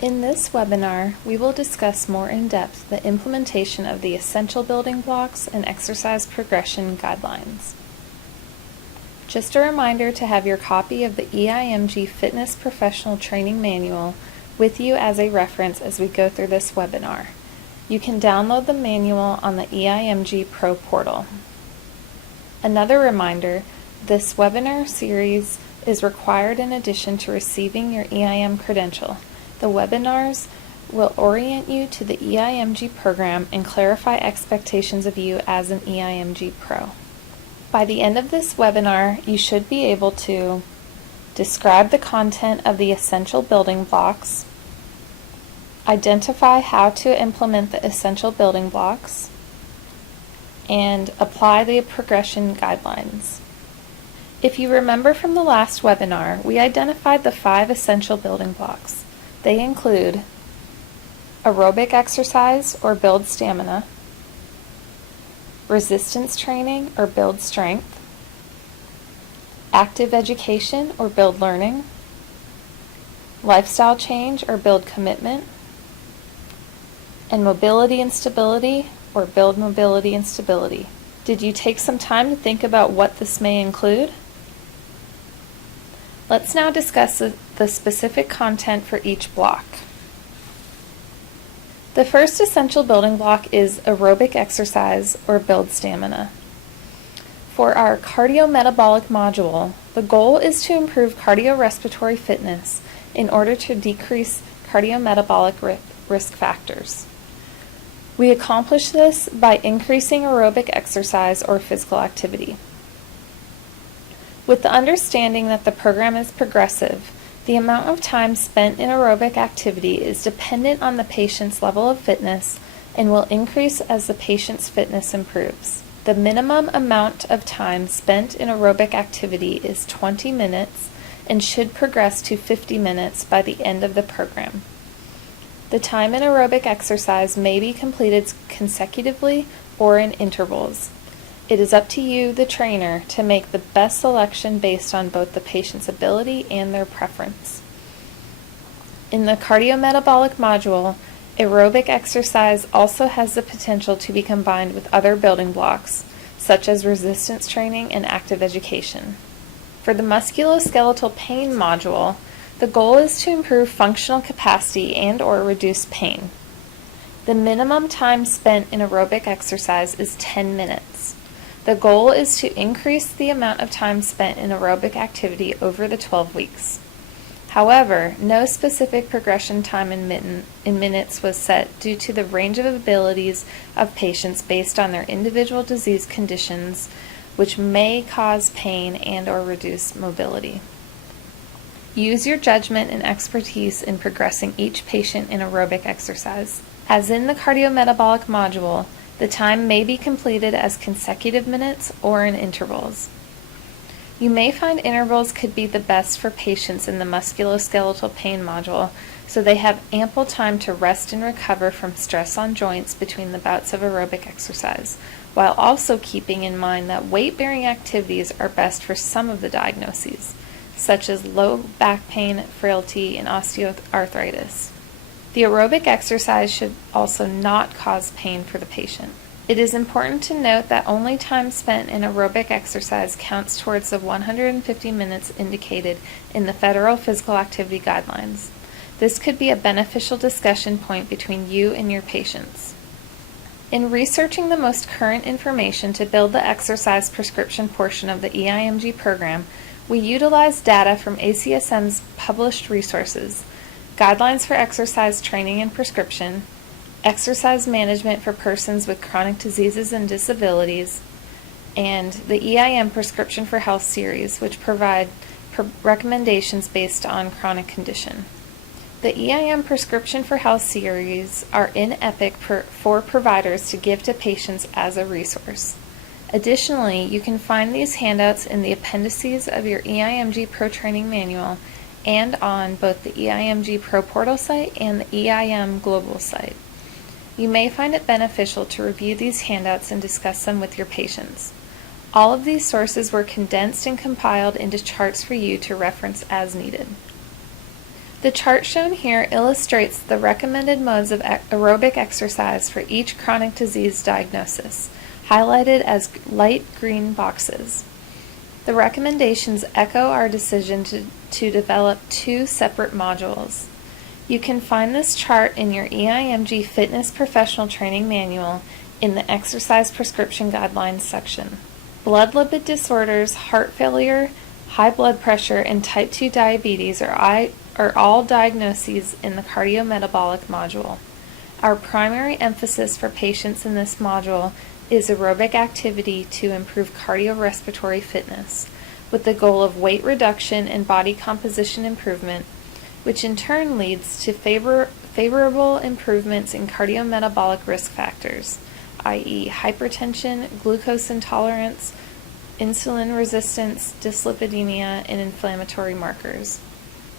In this webinar, we will discuss more in depth the implementation of the essential building blocks and exercise progression guidelines. Just a reminder to have your copy of the EIMG Fitness Professional Training Manual with you as a reference as we go through this webinar. You can download the manual on the EIMG Pro portal. Another reminder, this webinar series is required in addition to receiving your EIM credential. The webinars will orient you to the EIMG program and clarify expectations of you as an EIMG Pro. By the end of this webinar, you should be able to describe the content of the essential building blocks, identify how to implement the essential building blocks, and apply the progression guidelines. If you remember from the last webinar, we identified the 5 essential building blocks. They include aerobic exercise or build stamina, resistance training or build strength, active education or build learning, lifestyle change or build commitment, and mobility and stability or build mobility and stability. Did you take some time to think about what this may include? Let's now discuss the specific content for each block. The first essential building block is aerobic exercise or build stamina. For our cardiometabolic module, the goal is to improve cardiorespiratory fitness in order to decrease cardiometabolic risk factors. We accomplish this by increasing aerobic exercise or physical activity. With the understanding that the program is progressive, the amount of time spent in aerobic activity is dependent on the patient's level of fitness and will increase as the patient's fitness improves. The minimum amount of time spent in aerobic activity is 20 minutes and should progress to 50 minutes by the end of the program. The time in aerobic exercise may be completed consecutively or in intervals. It is up to you, the trainer, to make the best selection based on both the patient's ability and their preference. In the cardiometabolic module, aerobic exercise also has the potential to be combined with other building blocks, such as resistance training and active education. For the musculoskeletal pain module, the goal is to improve functional capacity and/or reduce pain. The minimum time spent in aerobic exercise is 10 minutes. The goal is to increase the amount of time spent in aerobic activity over the 12 weeks. However, no specific progression time in minutes was set due to the range of abilities of patients based on their individual disease conditions, which may cause pain and/or reduce mobility. Use your judgment and expertise in progressing each patient in aerobic exercise. As in the cardiometabolic module, the time may be completed as consecutive minutes or in intervals. You may find intervals could be the best for patients in the musculoskeletal pain module, so they have ample time to rest and recover from stress on joints between the bouts of aerobic exercise, while also keeping in mind that weight-bearing activities are best for some of the diagnoses, such as low back pain, frailty, and osteoarthritis. The aerobic exercise should also not cause pain for the patient. It is important to note that only time spent in aerobic exercise counts towards the 150 minutes indicated in the Federal Physical Activity Guidelines. This could be a beneficial discussion point between you and your patients. In researching the most current information to build the exercise prescription portion of the EIMG program, we utilize data from ACSM's published resources, Guidelines for Exercise Training and Prescription, Exercise Management for Persons with Chronic Diseases and Disabilities, and the EIM Prescription for Health series, which provide recommendations based on chronic condition. The EIM Prescription for Health series are in EPIC for providers to give to patients as a resource. Additionally, you can find these handouts in the appendices of your EIMG Pro Training Manual and on both the EIMG Pro Portal site and the EIM Global site. You may find it beneficial to review these handouts and discuss them with your patients. All of these sources were condensed and compiled into charts for you to reference as needed. The chart shown here illustrates the recommended modes of aerobic exercise for each chronic disease diagnosis, highlighted as light green boxes. The recommendations echo our decision to develop 2 separate modules. You can find this chart in your EIMG Fitness Professional Training Manual in the Exercise Prescription Guidelines section. Blood lipid disorders, heart failure, high blood pressure, and type 2 diabetes are all diagnoses in the cardiometabolic module. Our primary emphasis for patients in this module is aerobic activity to improve cardiorespiratory fitness, with the goal of weight reduction and body composition improvement, which in turn leads to favorable improvements in cardiometabolic risk factors, i.e. hypertension, glucose intolerance, insulin resistance, dyslipidemia, and inflammatory markers.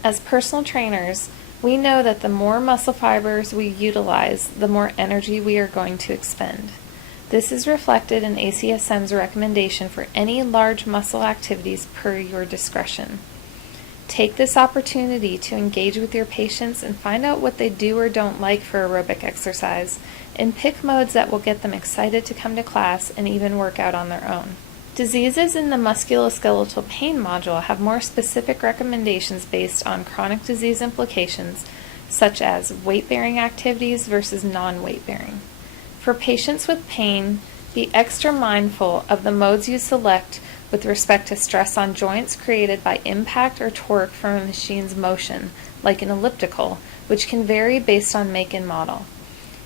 As personal trainers, we know that the more muscle fibers we utilize, the more energy we are going to expend. This is reflected in ACSM's recommendation for any large muscle activities per your discretion. Take this opportunity to engage with your patients and find out what they do or don't like for aerobic exercise, and pick modes that will get them excited to come to class and even work out on their own. Diseases in the musculoskeletal pain module have more specific recommendations based on chronic disease implications, such as weight-bearing activities versus non-weight-bearing. For patients with pain, be extra mindful of the modes you select with respect to stress on joints created by impact or torque from a machine's motion, like an elliptical, which can vary based on make and model.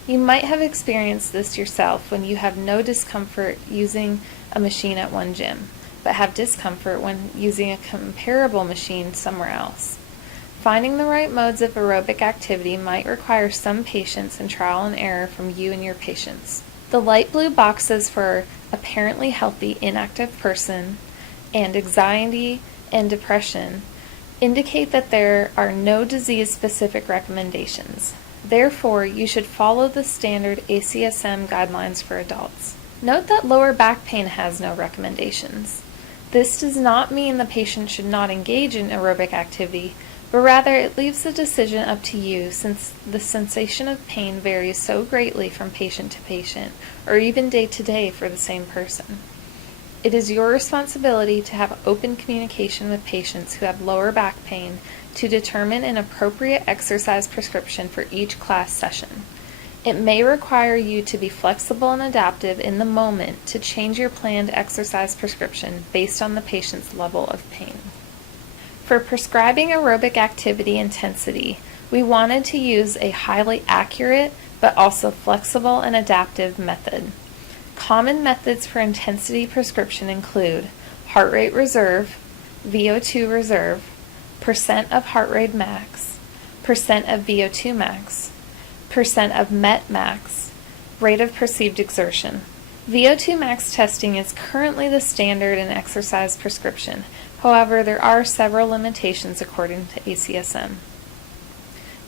You might have experienced this yourself when you have no discomfort using a machine at one gym, but have discomfort when using a comparable machine somewhere else. Finding the right modes of aerobic activity might require some patience and trial and error from you and your patients. The light blue boxes for apparently healthy inactive person and anxiety and depression indicate that there are no disease-specific recommendations. Therefore, you should follow the standard ACSM guidelines for adults. Note that lower back pain has no recommendations. This does not mean the patient should not engage in aerobic activity, but rather it leaves the decision up to you, since the sensation of pain varies so greatly from patient to patient, or even day to day for the same person. It is your responsibility to have open communication with patients who have lower back pain to determine an appropriate exercise prescription for each class session. It may require you to be flexible and adaptive in the moment to change your planned exercise prescription based on the patient's level of pain. For prescribing aerobic activity intensity, we wanted to use a highly accurate but also flexible and adaptive method. Common methods for intensity prescription include heart rate reserve, VO2 reserve, percent of heart rate max, percent of VO2 max, percent of MET max, rate of perceived exertion. VO2 max testing is currently the standard in exercise prescription. However, there are several limitations according to ACSM.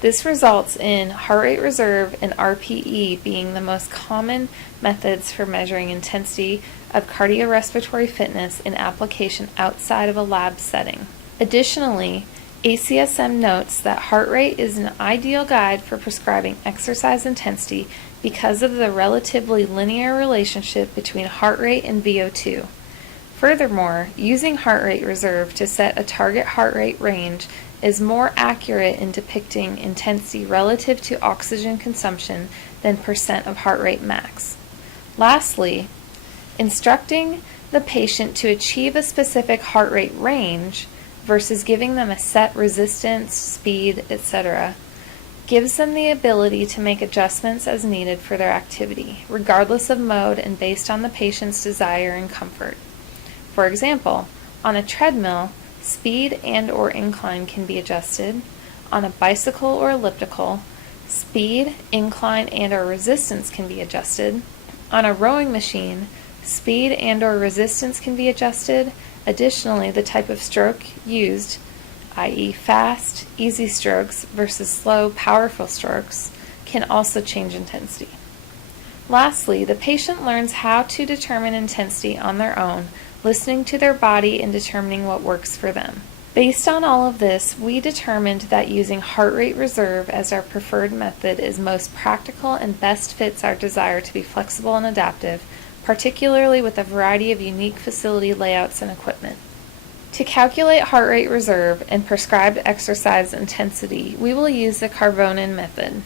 This results in heart rate reserve and RPE being the most common methods for measuring intensity of cardiorespiratory fitness in application outside of a lab setting. Additionally, ACSM notes that heart rate is an ideal guide for prescribing exercise intensity because of the relatively linear relationship between heart rate and VO2. Furthermore, using heart rate reserve to set a target heart rate range is more accurate in depicting intensity relative to oxygen consumption than percent of heart rate max. Lastly, instructing the patient to achieve a specific heart rate range versus giving them a set resistance, speed, etc., gives them the ability to make adjustments as needed for their activity, regardless of mode and based on the patient's desire and comfort. For example, on a treadmill, speed and/or incline can be adjusted. On a bicycle or elliptical, speed, incline, and/or resistance can be adjusted. On a rowing machine, speed and/or resistance can be adjusted. Additionally, the type of stroke used, i.e. fast, easy strokes versus slow, powerful strokes, can also change intensity. Lastly, the patient learns how to determine intensity on their own, listening to their body and determining what works for them. Based on all of this, we determined that using heart rate reserve as our preferred method is most practical and best fits our desire to be flexible and adaptive, particularly with a variety of unique facility layouts and equipment. To calculate heart rate reserve and prescribed exercise intensity, we will use the Carbonin method.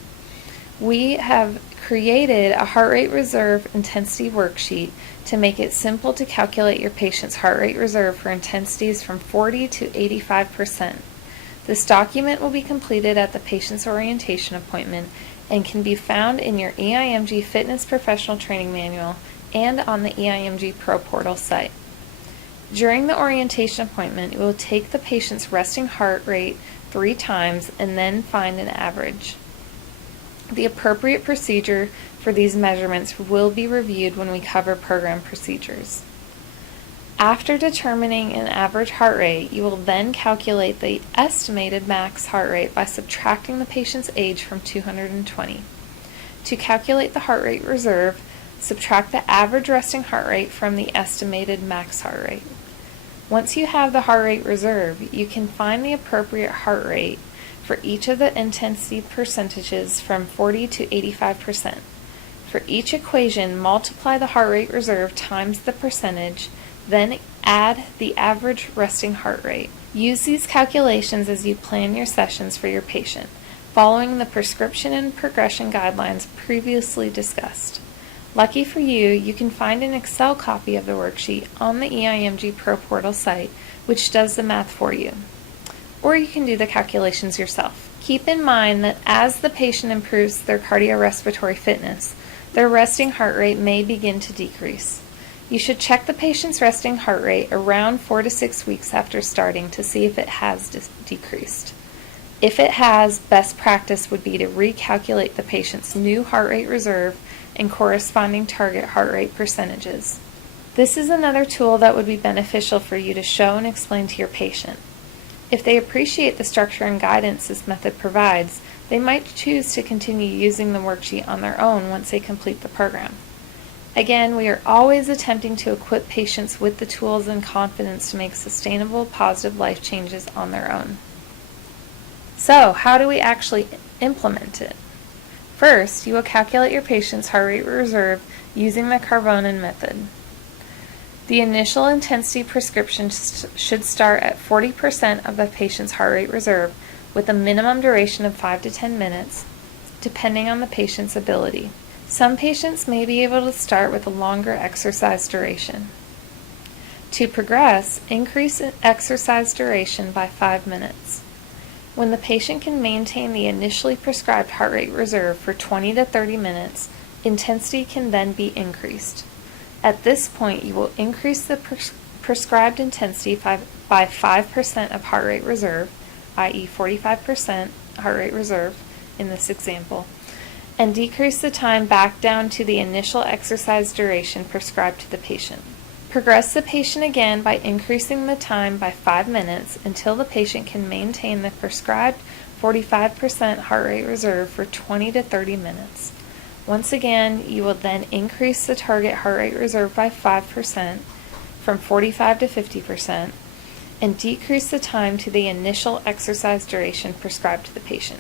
We have created a heart rate reserve intensity worksheet to make it simple to calculate your patient's heart rate reserve for intensities from 40 to 85%. This document will be completed at the patient's orientation appointment and can be found in your EIMG Fitness Professional Training Manual and on the EIMG Pro Portal site. During the orientation appointment, you will take the patient's resting heart rate 3 times and then find an average. The appropriate procedure for these measurements will be reviewed when we cover program procedures. After determining an average heart rate, you will then calculate the estimated max heart rate by subtracting the patient's age from 220. To calculate the heart rate reserve, subtract the average resting heart rate from the estimated max heart rate. Once you have the heart rate reserve, you can find the appropriate heart rate for each of the intensity percentages from 40 to 85%. For each equation, multiply the heart rate reserve times the percentage, then add the average resting heart rate. Use these calculations as you plan your sessions for your patient, following the prescription and progression guidelines previously discussed. Lucky for you, you can find an Excel copy of the worksheet on the EIMG Pro Portal site, which does the math for you. Or you can do the calculations yourself. Keep in mind that as the patient improves their cardiorespiratory fitness, their resting heart rate may begin to decrease. You should check the patient's resting heart rate around 4 to 6 weeks after starting to see if it has decreased. If it has, best practice would be to recalculate the patient's new heart rate reserve and corresponding target heart rate percentages. This is another tool that would be beneficial for you to show and explain to your patient. If they appreciate the structure and guidance this method provides, they might choose to continue using the worksheet on their own once they complete the program. Again, we are always attempting to equip patients with the tools and confidence to make sustainable, positive life changes on their own. So, how do we actually implement it? First, you will calculate your patient's heart rate reserve using the Carbonin method. The initial intensity prescription should start at 40% of the patient's heart rate reserve with a minimum duration of 5 to 10 minutes, depending on the patient's ability. Some patients may be able to start with a longer exercise duration. To progress, increase exercise duration by 5 minutes. When the patient can maintain the initially prescribed heart rate reserve for 20 to 30 minutes, intensity can then be increased. At this point, you will increase the prescribed intensity by 5% of heart rate reserve, i.e. 45% heart rate reserve in this example, and decrease the time back down to the initial exercise duration prescribed to the patient. Progress the patient again by increasing the time by 5 minutes until the patient can maintain the prescribed 45% heart rate reserve for 20 to 30 minutes. Once again, you will then increase the target heart rate reserve by 5% from 45 to 50% and decrease the time to the initial exercise duration prescribed to the patient.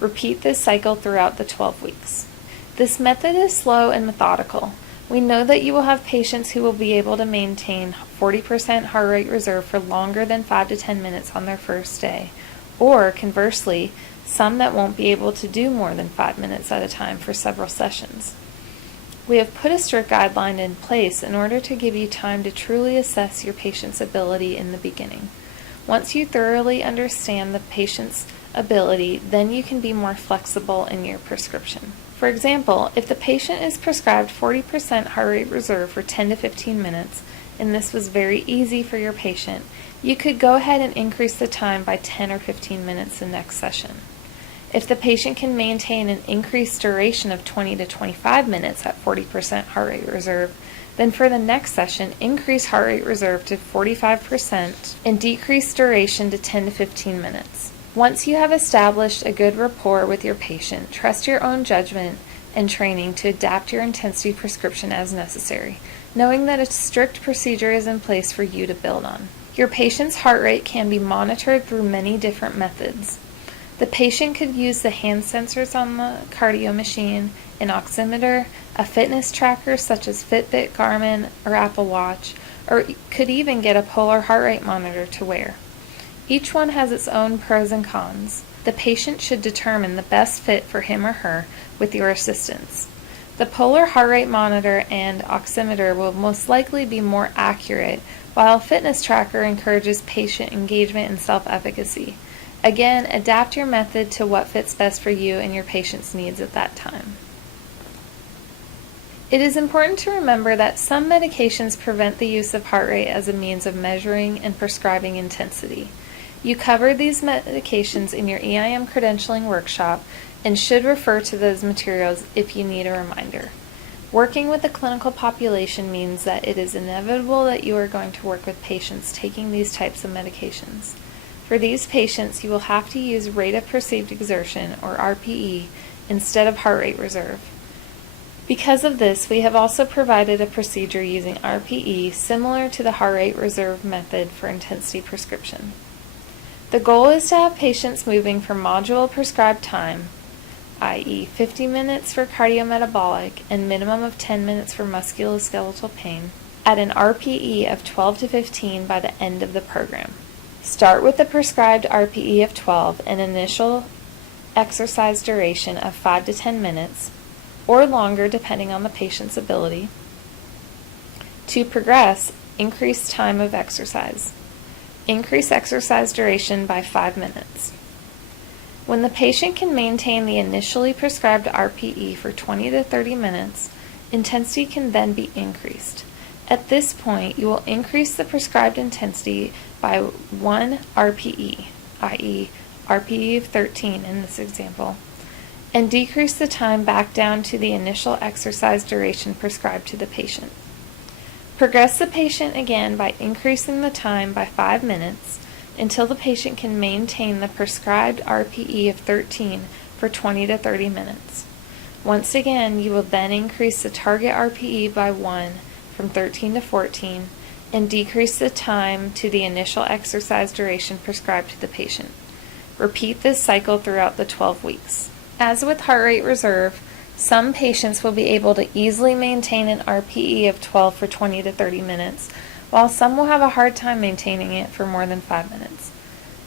Repeat this cycle throughout the 12 weeks. This method is slow and methodical. We know that you will have patients who will be able to maintain 40% heart rate reserve for longer than 5 to 10 minutes on their first day, or conversely, some that won't be able to do more than 5 minutes at a time for several sessions. We have put a strict guideline in place in order to give you time to truly assess your patient's ability in the beginning. Once you thoroughly understand the patient's ability, then you can be more flexible in your prescription. For example, if the patient is prescribed 40% heart rate reserve for 10 to 15 minutes, and this was very easy for your patient, you could go ahead and increase the time by 10 or 15 minutes the next session. If the patient can maintain an increased duration of 20 to 25 minutes at 40% heart rate reserve, then for the next session, increase heart rate reserve to 45% and decrease duration to 10 to 15 minutes. Once you have established a good rapport with your patient, trust your own judgment and training to adapt your intensity prescription as necessary, knowing that a strict procedure is in place for you to build on. Your patient's heart rate can be monitored through many different methods. The patient could use the hand sensors on the cardio machine, an oximeter, a fitness tracker such as Fitbit, Garmin, or Apple Watch, or could even get a polar heart rate monitor to wear. Each one has its own pros and cons. The patient should determine the best fit for him or her with your assistance. The polar heart rate monitor and oximeter will most likely be more accurate, while a fitness tracker encourages patient engagement and self-efficacy. Again, adapt your method to what fits best for you and your patient's needs at that time. It is important to remember that some medications prevent the use of heart rate as a means of measuring and prescribing intensity. You covered these medications in your EIM credentialing workshop and should refer to those materials if you need a reminder. Working with the clinical population means that it is inevitable that you are going to work with patients taking these types of medications. For these patients, you will have to use rate of perceived exertion, or RPE, instead of heart rate reserve. Because of this, we have also provided a procedure using RPE similar to the heart rate reserve method for intensity prescription. The goal is to have patients moving from module prescribed time, i.e. 50 minutes for cardiometabolic and minimum of 10 minutes for musculoskeletal pain, at an RPE of 12 to 15 by the end of the program. Start with the prescribed RPE of 12 and initial exercise duration of 5 to 10 minutes, or longer depending on the patient's ability. To progress, increase time of exercise. Increase exercise duration by 5 minutes. When the patient can maintain the initially prescribed RPE for 20 to 30 minutes, intensity can then be increased. At this point, you will increase the prescribed intensity by 1 RPE, i.e. RPE of 13 in this example, and decrease the time back down to the initial exercise duration prescribed to the patient. Progress the patient again by increasing the time by 5 minutes until the patient can maintain the prescribed RPE of 13 for 20 to 30 minutes. Once again, you will then increase the target RPE by 1 from 13 to 14 and decrease the time to the initial exercise duration prescribed to the patient. Repeat this cycle throughout the 12 weeks. As with heart rate reserve, some patients will be able to easily maintain an RPE of 12 for 20 to 30 minutes, while some will have a hard time maintaining it for more than 5 minutes.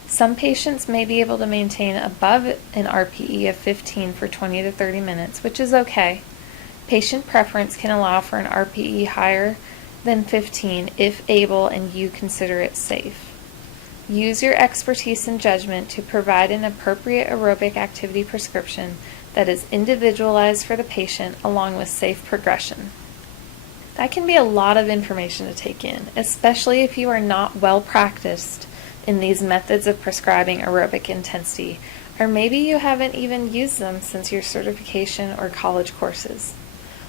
Some patients may be able to maintain above an RPE of 15 for 20 to 30 minutes, which is okay. Patient preference can allow for an RPE higher than 15 if able and you consider it safe. Use your expertise and judgment to provide an appropriate aerobic activity prescription that is individualized for the patient along with safe progression. That can be a lot of information to take in, especially if you are not well practiced in these methods of prescribing aerobic intensity, or maybe you haven't even used them since your certification or college courses.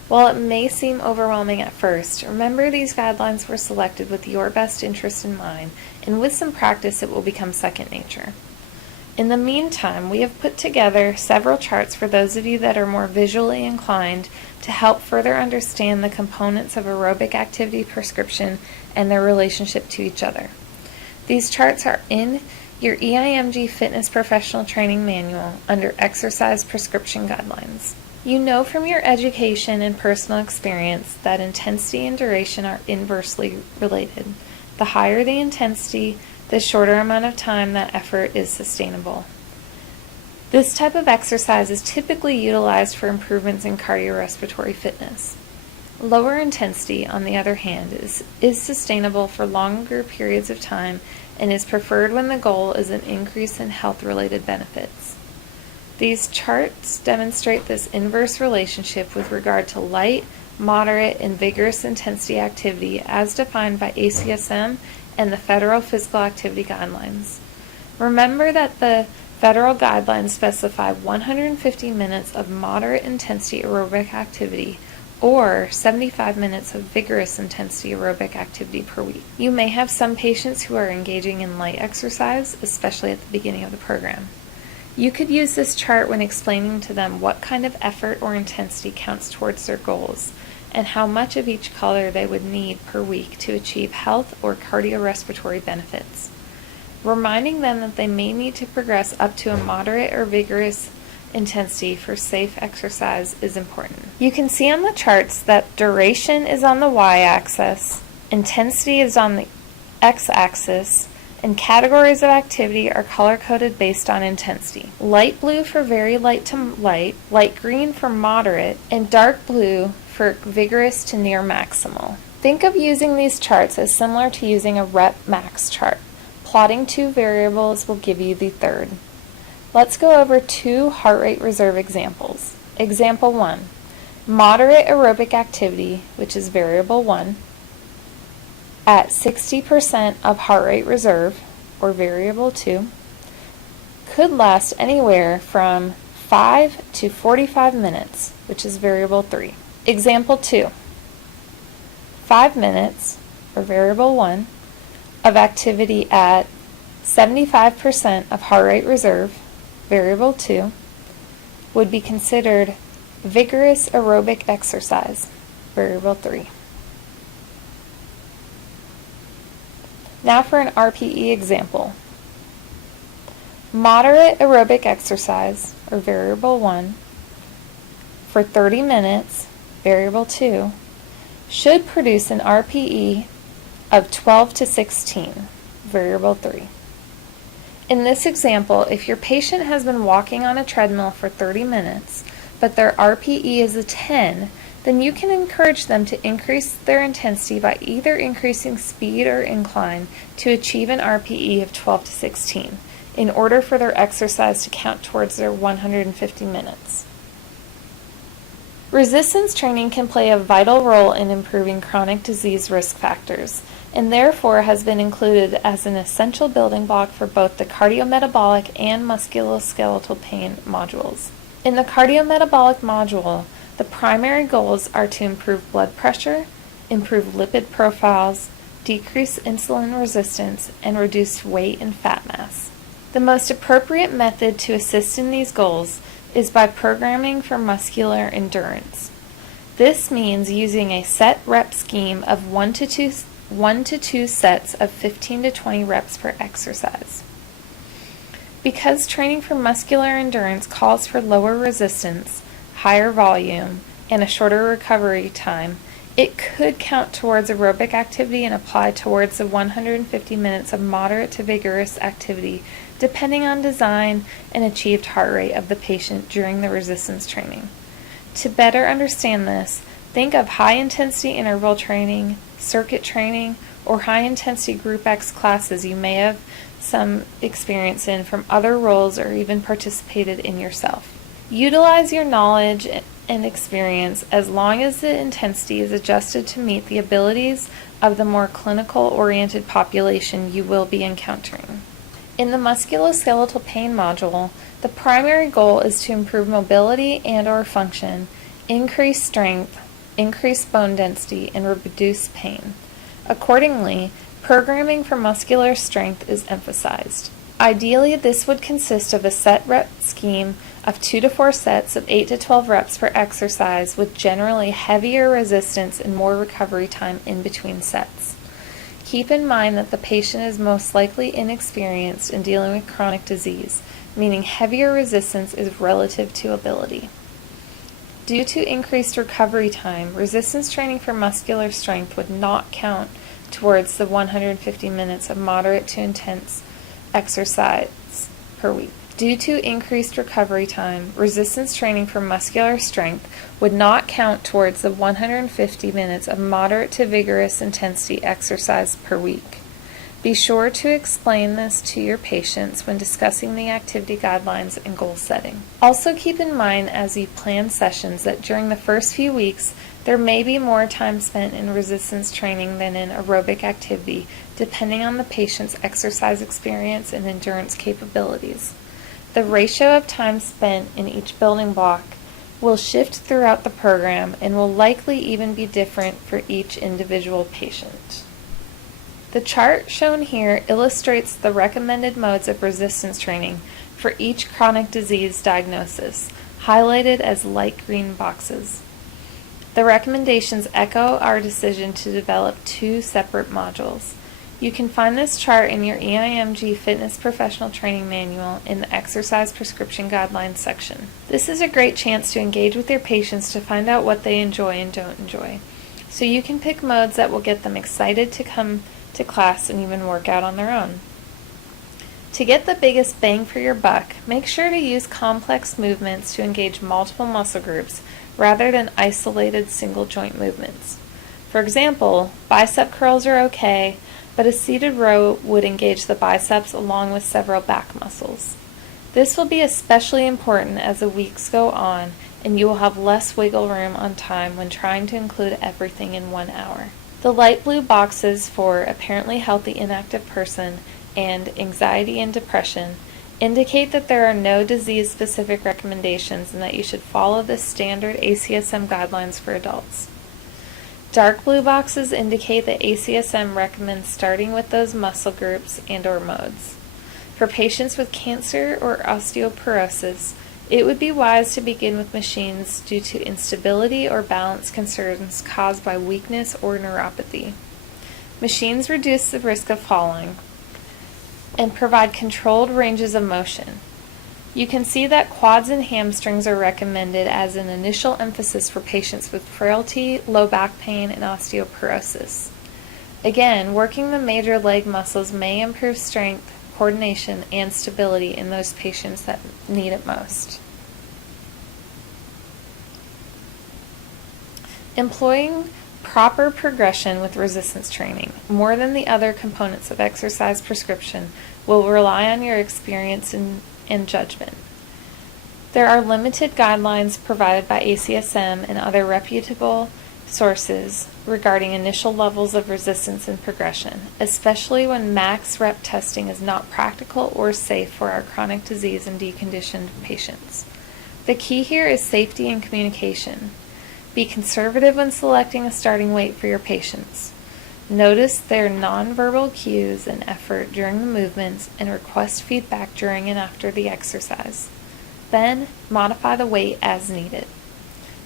While it may seem overwhelming at first, remember these guidelines were selected with your best interest in mind, and with some practice it will become second nature. In the meantime, we have put together several charts for those of you that are more visually inclined to help further understand the components of aerobic activity prescription and their relationship to each other. These charts are in your EIMG Fitness Professional Training Manual under Exercise Prescription Guidelines. You know from your education and personal experience that intensity and duration are inversely related. The higher the intensity, the shorter amount of time that effort is sustainable. This type of exercise is typically utilized for improvements in cardiorespiratory fitness. Lower intensity, on the other hand, is sustainable for longer periods of time and is preferred when the goal is an increase in health-related benefits. These charts demonstrate this inverse relationship with regard to light, moderate, and vigorous intensity activity as defined by ACSM and the Federal Physical Activity Guidelines. Remember that the federal guidelines specify 150 minutes of moderate intensity aerobic activity or 75 minutes of vigorous intensity aerobic activity per week. You may have some patients who are engaging in light exercise, especially at the beginning of the program. You could use this chart when explaining to them what kind of effort or intensity counts towards their goals, and how much of each color they would need per week to achieve health or cardiorespiratory benefits. Reminding them that they may need to progress up to a moderate or vigorous intensity for safe exercise is important. You can see on the charts that duration is on the y-axis, intensity is on the x-axis, and categories of activity are color-coded based on intensity. Light blue for very light to light green for moderate, and dark blue for vigorous to near maximal. Think of using these charts as similar to using a rep max chart. Plotting two variables will give you the third. Let's go over two heart rate reserve examples. Example 1, moderate aerobic activity, which is variable 1, at 60% of heart rate reserve, or variable 2, could last anywhere from 5 to 45 minutes, which is variable 3. Example 2, 5 minutes, or variable 1, of activity at 75% of heart rate reserve, variable 2, would be considered vigorous aerobic exercise, variable 3. Now for an RPE example. Moderate aerobic exercise, or variable 1, for 30 minutes, variable 2, should produce an RPE of 12 to 16, variable 3. In this example, if your patient has been walking on a treadmill for 30 minutes, but their RPE is a 10, then you can encourage them to increase their intensity by either increasing speed or incline to achieve an RPE of 12 to 16 in order for their exercise to count towards their 150 minutes. Resistance training can play a vital role in improving chronic disease risk factors, and therefore has been included as an essential building block for both the cardiometabolic and musculoskeletal pain modules. In the cardiometabolic module, the primary goals are to improve blood pressure, improve lipid profiles, decrease insulin resistance, and reduce weight and fat mass. The most appropriate method to assist in these goals is by programming for muscular endurance. This means using a set rep scheme of 1 to 2 sets of 15 to 20 reps per exercise. Because training for muscular endurance calls for lower resistance, higher volume, and a shorter recovery time, it could count towards aerobic activity and apply towards the 150 minutes of moderate to vigorous activity, depending on design and achieved heart rate of the patient during the resistance training. To better understand this, think of high-intensity interval training, circuit training, or high-intensity Group X classes you may have some experience in from other roles or even participated in yourself. Utilize your knowledge and experience as long as the intensity is adjusted to meet the abilities of the more clinical-oriented population you will be encountering. In the musculoskeletal pain module, the primary goal is to improve mobility and/or function, increase strength, increase bone density, and reduce pain. Accordingly, programming for muscular strength is emphasized. Ideally, this would consist of a set rep scheme of 2 to 4 sets of 8 to 12 reps per exercise with generally heavier resistance and more recovery time in between sets. Keep in mind that the patient is most likely inexperienced in dealing with chronic disease, meaning heavier resistance is relative to ability. Due to increased recovery time, resistance training for muscular strength would not count towards the 150 minutes of moderate to intense exercise per week. Due to increased recovery time, resistance training for muscular strength would not count towards the 150 minutes of moderate to vigorous intensity exercise per week. Be sure to explain this to your patients when discussing the activity guidelines and goal setting. Also keep in mind as you plan sessions that during the first few weeks, there may be more time spent in resistance training than in aerobic activity, depending on the patient's exercise experience and endurance capabilities. The ratio of time spent in each building block will shift throughout the program and will likely even be different for each individual patient. The chart shown here illustrates the recommended modes of resistance training for each chronic disease diagnosis, highlighted as light green boxes. The recommendations echo our decision to develop 2 separate modules. You can find this chart in your EIMG Fitness Professional Training Manual in the Exercise Prescription Guidelines section. This is a great chance to engage with your patients to find out what they enjoy and don't enjoy, so you can pick modes that will get them excited to come to class and even work out on their own. To get the biggest bang for your buck, make sure to use complex movements to engage multiple muscle groups rather than isolated single joint movements. For example, bicep curls are okay, but a seated row would engage the biceps along with several back muscles. This will be especially important as the weeks go on and you will have less wiggle room on time when trying to include everything in 1 hour. The light blue boxes for apparently healthy inactive person and anxiety and depression indicate that there are no disease-specific recommendations and that you should follow the standard ACSM guidelines for adults. Dark blue boxes indicate that ACSM recommends starting with those muscle groups and/or modes. For patients with cancer or osteoporosis, it would be wise to begin with machines due to instability or balance concerns caused by weakness or neuropathy. Machines reduce the risk of falling and provide controlled ranges of motion. You can see that quads and hamstrings are recommended as an initial emphasis for patients with frailty, low back pain, and osteoporosis. Again, working the major leg muscles may improve strength, coordination, and stability in those patients that need it most. Employing proper progression with resistance training, more than the other components of exercise prescription, will rely on your experience and judgment. There are limited guidelines provided by ACSM and other reputable sources regarding initial levels of resistance and progression, especially when max rep testing is not practical or safe for our chronic disease and deconditioned patients. The key here is safety and communication. Be conservative when selecting a starting weight for your patients. Notice their nonverbal cues and effort during the movements and request feedback during and after the exercise. Then, modify the weight as needed.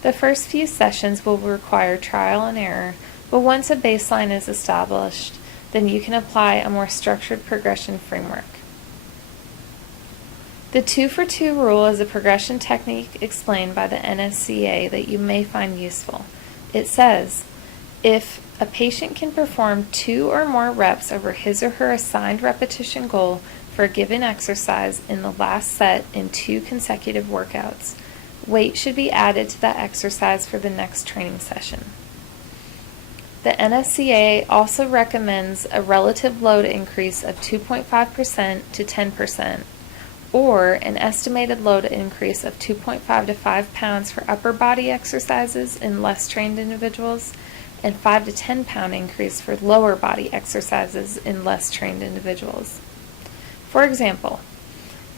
The first few sessions will require trial and error, but once a baseline is established, then you can apply a more structured progression framework. The 2-for-2 rule is a progression technique explained by the NSCA that you may find useful. It says, if a patient can perform 2 or more reps over his or her assigned repetition goal for a given exercise in the last set in 2 consecutive workouts, weight should be added to that exercise for the next training session. The NSCA also recommends a relative load increase of 2.5% to 10%, or an estimated load increase of 2.5 to 5 pounds for upper body exercises in less trained individuals, and 5 to 10 pound increase for lower body exercises in less trained individuals. For example,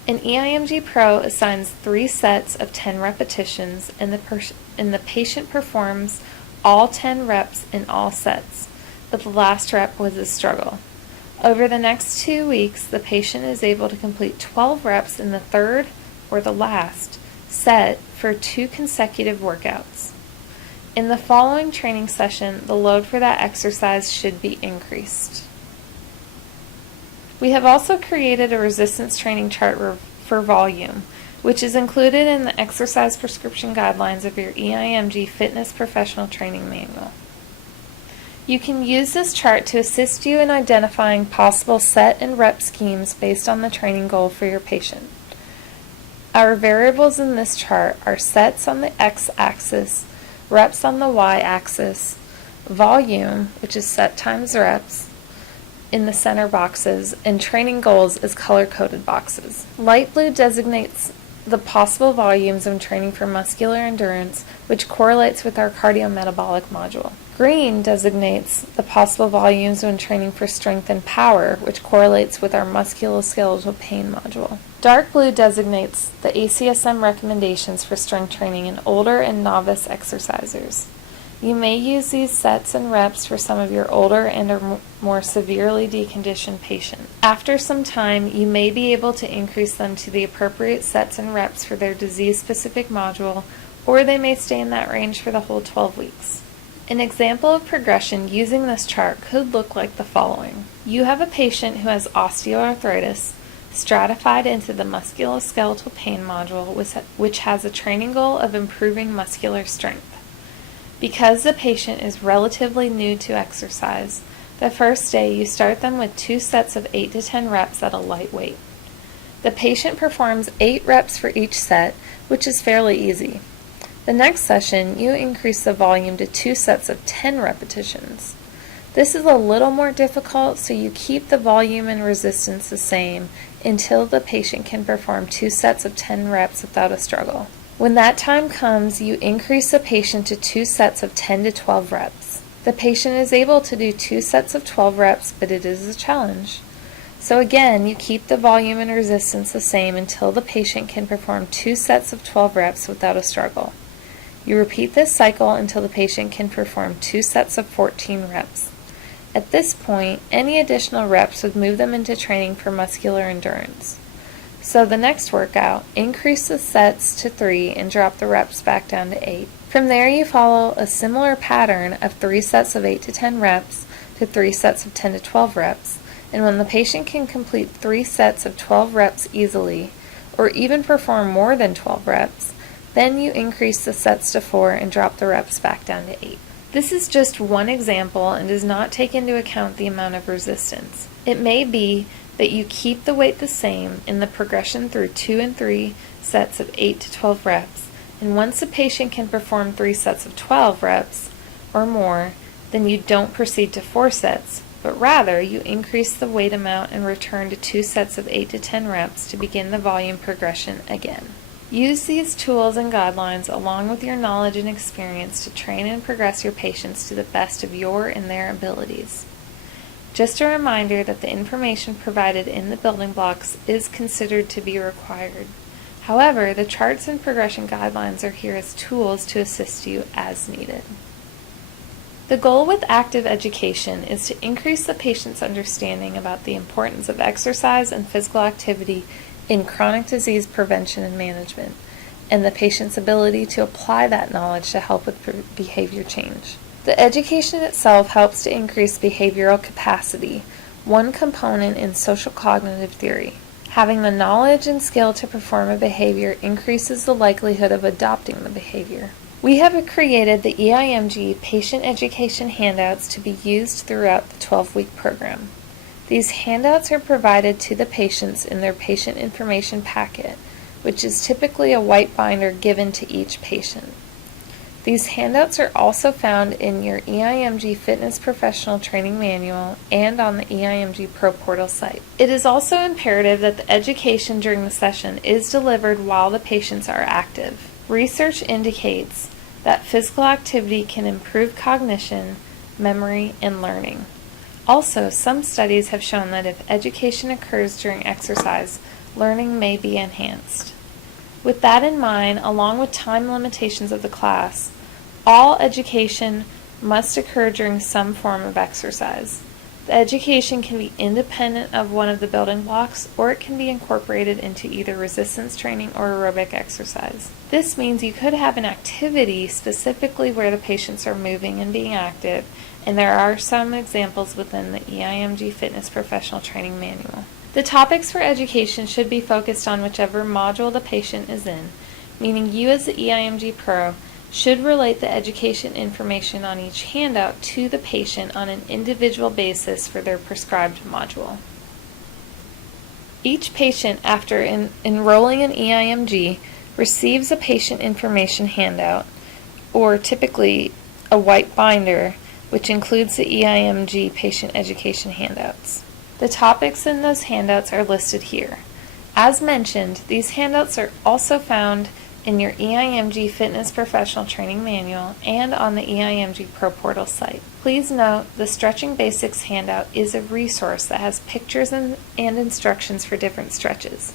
an EIMG Pro assigns 3 sets of 10 repetitions and the patient performs all 10 reps in all sets, but the last rep was a struggle. Over the next 2 weeks, the patient is able to complete 12 reps in the third, or the last, set for 2 consecutive workouts. In the following training session, the load for that exercise should be increased. We have also created a resistance training chart for volume, which is included in the exercise prescription guidelines of your EIMG Fitness Professional Training Manual. You can use this chart to assist you in identifying possible set and rep schemes based on the training goal for your patient. Our variables in this chart are sets on the x-axis, reps on the y-axis, volume, which is set times reps, in the center boxes, and training goals as color-coded boxes. Light blue designates the possible volumes of training for muscular endurance, which correlates with our cardiometabolic module. Green designates the possible volumes when training for strength and power, which correlates with our musculoskeletal pain module. Dark blue designates the ACSM recommendations for strength training in older and novice exercisers. You may use these sets and reps for some of your older and or more severely deconditioned patients. After some time, you may be able to increase them to the appropriate sets and reps for their disease-specific module or they may stay in that range for the whole 12 weeks. An example of progression using this chart could look like the following. You have a patient who has osteoarthritis stratified into the musculoskeletal pain module, which has a training goal of improving muscular strength. Because the patient is relatively new to exercise, the first day you start them with 2 sets of 8 to 10 reps at a light weight. The patient performs 8 reps for each set, which is fairly easy. The next session, you increase the volume to 2 sets of 10 repetitions. This is a little more difficult, so you keep the volume and resistance the same until the patient can perform 2 sets of 10 reps without a struggle. When that time comes, you increase the patient to 2 sets of 10 to 12 reps. The patient is able to do 2 sets of 12 reps, but it is a challenge. So again, you keep the volume and resistance the same until the patient can perform 2 sets of 12 reps without a struggle. You repeat this cycle until the patient can perform 2 sets of 14 reps. At this point, any additional reps would move them into training for muscular endurance. So the next workout, increase the sets to 3 and drop the reps back down to 8. From there you follow a similar pattern of 3 sets of 8 to 10 reps to 3 sets of 10 to 12 reps, and when the patient can complete 3 sets of 12 reps easily, or even perform more than 12 reps, then you increase the sets to 4 and drop the reps back down to 8. This is just one example and does not take into account the amount of resistance. It may be that you keep the weight the same in the progression through 2 and 3 sets of 8 to 12 reps, and once the patient can perform 3 sets of 12 reps or more, then you don't proceed to 4 sets, but rather you increase the weight amount and return to 2 sets of 8 to 10 reps to begin the volume progression again. Use these tools and guidelines along with your knowledge and experience to train and progress your patients to the best of your and their abilities. Just a reminder that the information provided in the building blocks is considered to be required. However, the charts and progression guidelines are here as tools to assist you as needed. The goal with active education is to increase the patient's understanding about the importance of exercise and physical activity in chronic disease prevention and management, and the patient's ability to apply that knowledge to help with behavior change. The education itself helps to increase behavioral capacity, one component in social cognitive theory. Having the knowledge and skill to perform a behavior increases the likelihood of adopting the behavior. We have created the EIMG patient education handouts to be used throughout the 12-week program. These handouts are provided to the patients in their patient information packet, which is typically a white binder given to each patient. These handouts are also found in your EIMG Fitness Professional Training Manual and on the EIMG Pro Portal site. It is also imperative that the education during the session is delivered while the patients are active. Research indicates that physical activity can improve cognition, memory, and learning. Also, some studies have shown that if education occurs during exercise, learning may be enhanced. With that in mind, along with time limitations of the class, all education must occur during some form of exercise. The education can be independent of one of the building blocks, or it can be incorporated into either resistance training or aerobic exercise. This means you could have an activity specifically where the patients are moving and being active, and there are some examples within the EIMG Fitness Professional Training Manual. The topics for education should be focused on whichever module the patient is in, meaning you as the EIMG Pro should relate the education information on each handout to the patient on an individual basis for their prescribed module. Each patient, after enrolling in EIMG, receives a patient information handout, or typically a white binder, which includes the EIMG patient education handouts. The topics in those handouts are listed here. As mentioned, these handouts are also found in your EIMG Fitness Professional Training Manual and on the EIMG Pro Portal site. Please note, the Stretching Basics handout is a resource that has pictures and instructions for different stretches.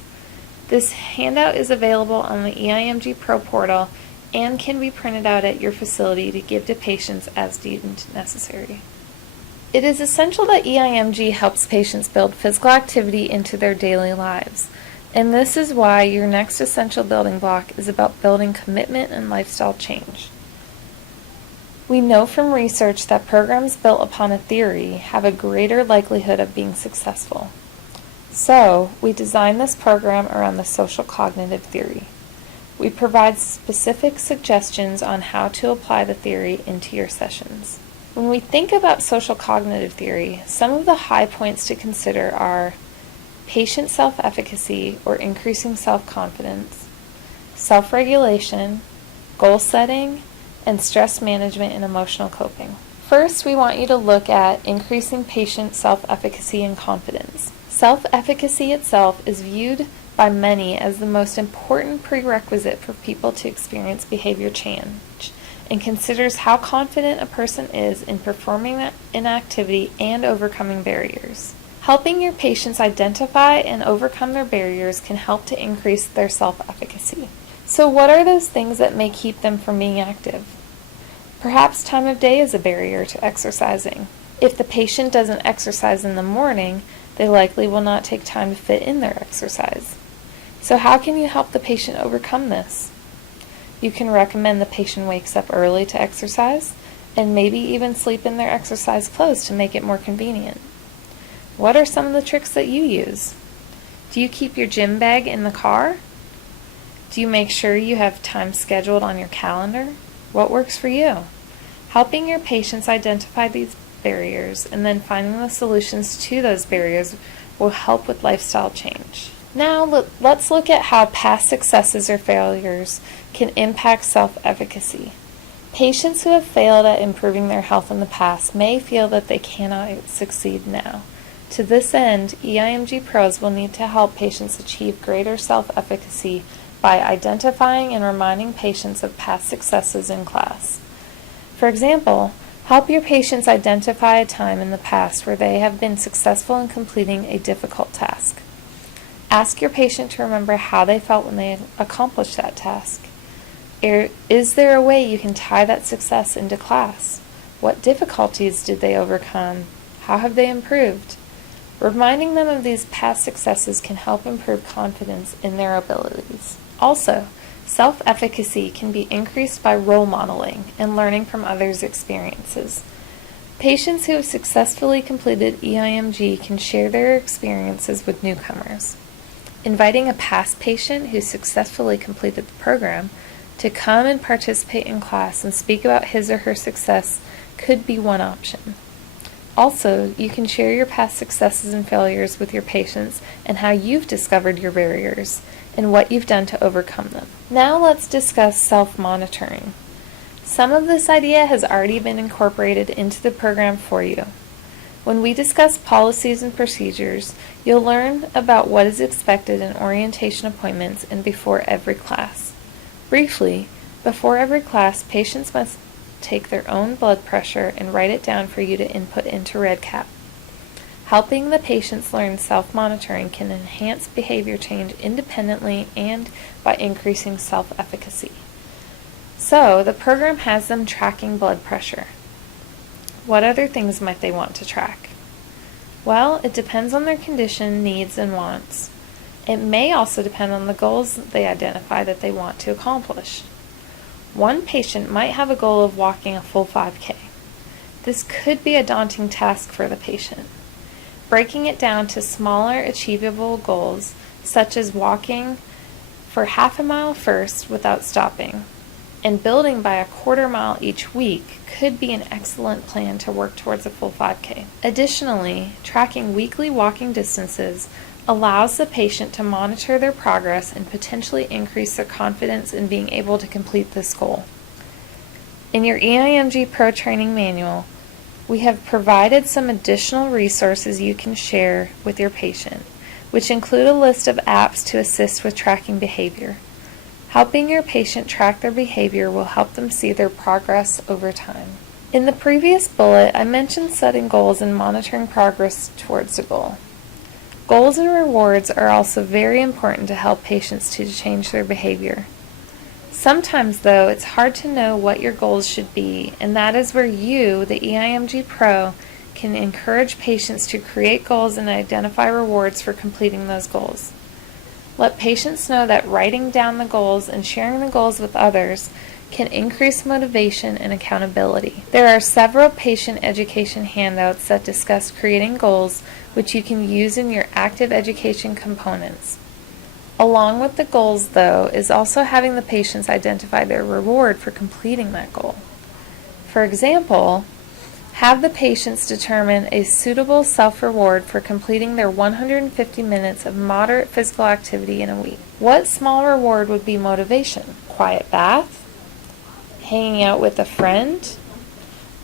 This handout is available on the EIMG Pro Portal and can be printed out at your facility to give to patients as deemed necessary. It is essential that EIMG helps patients build physical activity into their daily lives. And this is why your next essential building block is about building commitment and lifestyle change. We know from research that programs built upon a theory have a greater likelihood of being successful. So, we designed this program around the social cognitive theory. We provide specific suggestions on how to apply the theory into your sessions. When we think about social cognitive theory, some of the high points to consider are patient self-efficacy or increasing self-confidence, self-regulation, goal setting, and stress management and emotional coping. First, we want you to look at increasing patient self-efficacy and confidence. Self-efficacy itself is viewed by many as the most important prerequisite for people to experience behavior change, and considers how confident a person is in performing an activity and overcoming barriers. Helping your patients identify and overcome their barriers can help to increase their self-efficacy. So what are those things that may keep them from being active? Perhaps time of day is a barrier to exercising. If the patient doesn't exercise in the morning, they likely will not take time to fit in their exercise. So how can you help the patient overcome this? You can recommend the patient wakes up early to exercise, and maybe even sleep in their exercise clothes to make it more convenient. What are some of the tricks that you use? Do you keep your gym bag in the car? Do you make sure you have time scheduled on your calendar? What works for you? Helping your patients identify these barriers and then finding the solutions to those barriers will help with lifestyle change. Now let's look at how past successes or failures can impact self-efficacy. Patients who have failed at improving their health in the past may feel that they cannot succeed now. To this end, EIMG pros will need to help patients achieve greater self-efficacy by identifying and reminding patients of past successes in class. For example, help your patients identify a time in the past where they have been successful in completing a difficult task. Ask your patient to remember how they felt when they accomplished that task. Is there a way you can tie that success into class? What difficulties did they overcome? How have they improved? Reminding them of these past successes can help improve confidence in their abilities. Also, self-efficacy can be increased by role modeling and learning from others' experiences. Patients who have successfully completed EIMG can share their experiences with newcomers. Inviting a past patient who successfully completed the program to come and participate in class and speak about his or her success could be one option. Also, you can share your past successes and failures with your patients and how you've discovered your barriers and what you've done to overcome them. Now let's discuss self-monitoring. Some of this idea has already been incorporated into the program for you. When we discuss policies and procedures, you'll learn about what is expected in orientation appointments and before every class. Briefly, before every class, patients must take their own blood pressure and write it down for you to input into REDCap. Helping the patients learn self-monitoring can enhance behavior change independently and by increasing self-efficacy. So, the program has them tracking blood pressure. What other things might they want to track? Well, it depends on their condition, needs, and wants. It may also depend on the goals that they identify that they want to accomplish. One patient might have a goal of walking a full 5K. This could be a daunting task for the patient. Breaking it down to smaller, achievable goals, such as walking for half a mile first without stopping, and building by a quarter mile each week could be an excellent plan to work towards a full 5K. Additionally, tracking weekly walking distances allows the patient to monitor their progress and potentially increase their confidence in being able to complete this goal. In your EIMG Pro Training Manual, we have provided some additional resources you can share with your patient, which include a list of apps to assist with tracking behavior. Helping your patient track their behavior will help them see their progress over time. In the previous bullet, I mentioned setting goals and monitoring progress towards a goal. Goals and rewards are also very important to help patients to change their behavior. Sometimes, though, it's hard to know what your goals should be, and that is where you, the EIMG Pro, can encourage patients to create goals and identify rewards for completing those goals. Let patients know that writing down the goals and sharing the goals with others can increase motivation and accountability. There are several patient education handouts that discuss creating goals, which you can use in your active education components. Along with the goals, though, is also having the patients identify their reward for completing that goal. For example, have the patients determine a suitable self-reward for completing their 150 minutes of moderate physical activity in a week. What small reward would be motivation? Quiet bath? Hanging out with a friend?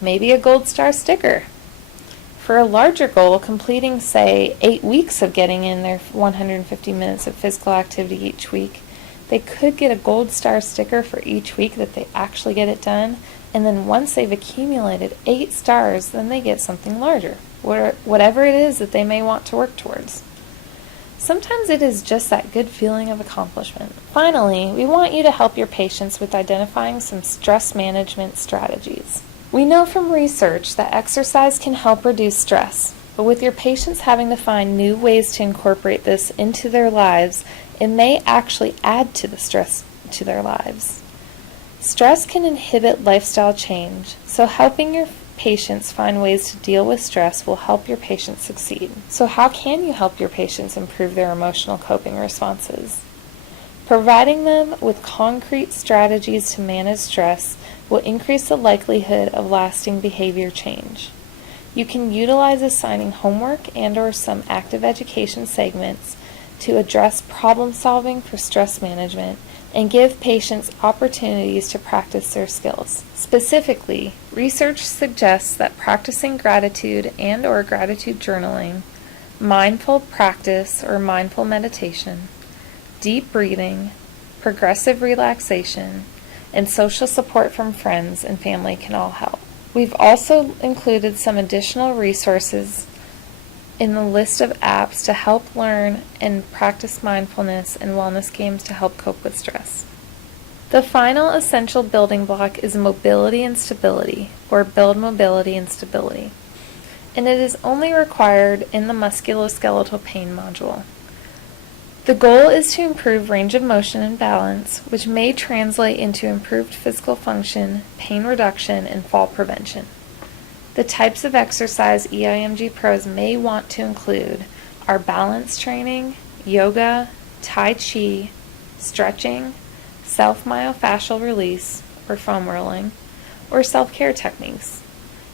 Maybe a gold star sticker. For a larger goal, completing, say, 8 weeks of getting in their 150 minutes of physical activity each week, they could get a gold star sticker for each week that they actually get it done, and then once they've accumulated 8 stars, then they get something larger, whatever it is that they may want to work towards. Sometimes it is just that good feeling of accomplishment. Finally, we want you to help your patients with identifying some stress management strategies. We know from research that exercise can help reduce stress, but with your patients having to find new ways to incorporate this into their lives, it may actually add to the stress to their lives. Stress can inhibit lifestyle change, so helping your patients find ways to deal with stress will help your patients succeed. So how can you help your patients improve their emotional coping responses? Providing them with concrete strategies to manage stress will increase the likelihood of lasting behavior change. You can utilize assigning homework and/or some active education segments to address problem solving for stress management and give patients opportunities to practice their skills. Specifically, research suggests that practicing gratitude and/or gratitude journaling, mindful practice or mindful meditation, deep breathing, progressive relaxation, and social support from friends and family can all help. We've also included some additional resources in the list of apps to help learn and practice mindfulness and wellness games to help cope with stress. The final essential building block is mobility and stability, or build mobility and stability, and it is only required in the musculoskeletal pain module. The goal is to improve range of motion and balance, which may translate into improved physical function, pain reduction, and fall prevention. The types of exercise EIMG pros may want to include are balance training, yoga, tai chi, stretching, self-myofascial release, or foam rolling, or self-care techniques.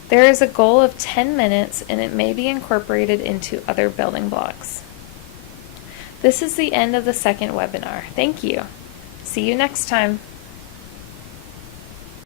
There is a goal of 10 minutes and it may be incorporated into other building blocks. This is the end of the second webinar. Thank you. See you next time.